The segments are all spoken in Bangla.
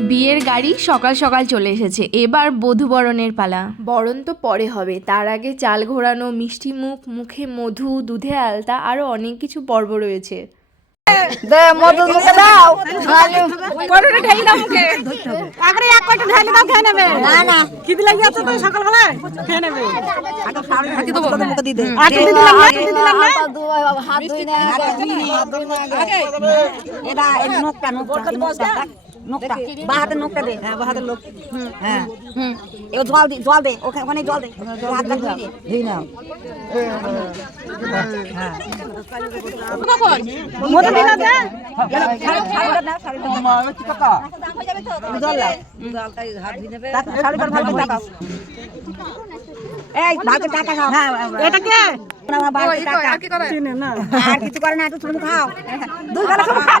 বিয়ের গাড়ি সকাল সকাল চলে এসেছে। এবার বধূবরণের পালা। বরণ তো পরে হবে। তার আগে চাল ঘোরানো মিষ্টি মুখ মুখে মধু দুধে আলতা আরও অনেক কিছু পর্ব রয়েছে। সকালবেলায়? নোকটা বা দে। হ্যাঁ বা হাতে লোক হ্যাঁ। হুম। এও জল দি জল দে ওখানে ওখানে জল দে। হাতটা ধুই ধুই নাও। এটা কে? আর কিছু করে না একটু খাও। দুই বেলা খাও।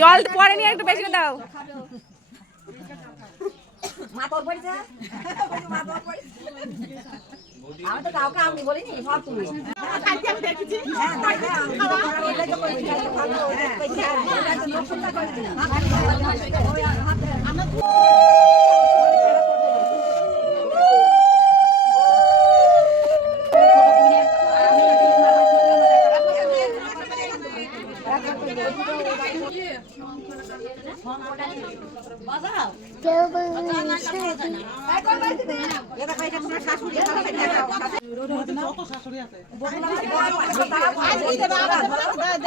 জল পরে নিয়ে একটু বেশি দাও। মা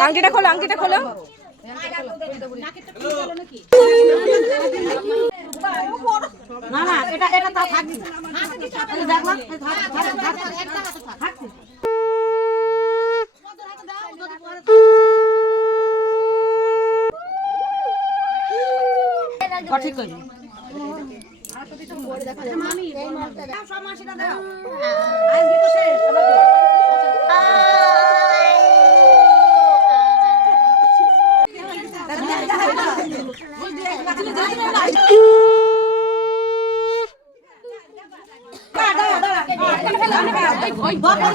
আংটিটা খোলো আংটিটা খোলো। না না এটা এটা থাকবে। এই ঠিক করি বলো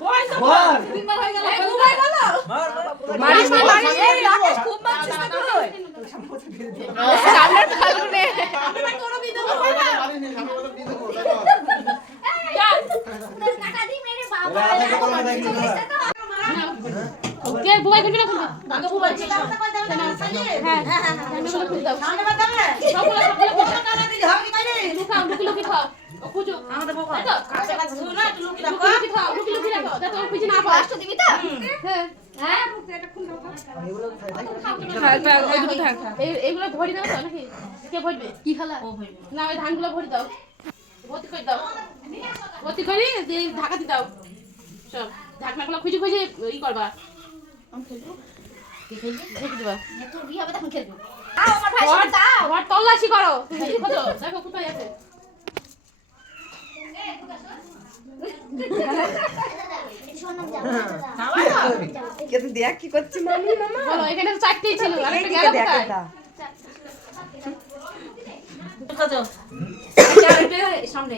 বল মারিস না মারিস সামনের ফাল্গুনে কে বুবাই খুলবি না খুলবি? আগে বুবাই হ্যাঁ। হ্যাঁ খুলে দাও। সবগুলো সবগুলো লুকাও লুকি লুকি খাও। খুঁজো আমাদের বাবা তো কাছে কাছে শুনো একটু লুকি রাখো লুকি খাও লুকি লুকি রাখো যাতে ওর পিছনে না পড়ে আসতো দিবি তো হ্যাঁ। হ্যাঁ এইগুলো ভরি দাও তো নাকি? কে ভরবে? কি খালা? ও ভরবে। না ওই ধানগুলো ভরি দাও। ভর্তি করে দাও। ভর্তি করে যে ঢাকা দিয়ে দাও। সব ঢাকনাগুলো খুঁজে খুঁজে ই করবা। দেবা। ঘর- ঘর তল্লাশি করো। দেখো কোথায় আছে। কিন্তু দেখ কি করছি মামি মামা? বলো এখানে তো চারটেই ছিল আরেকটা গেল কোথায়? সামনে।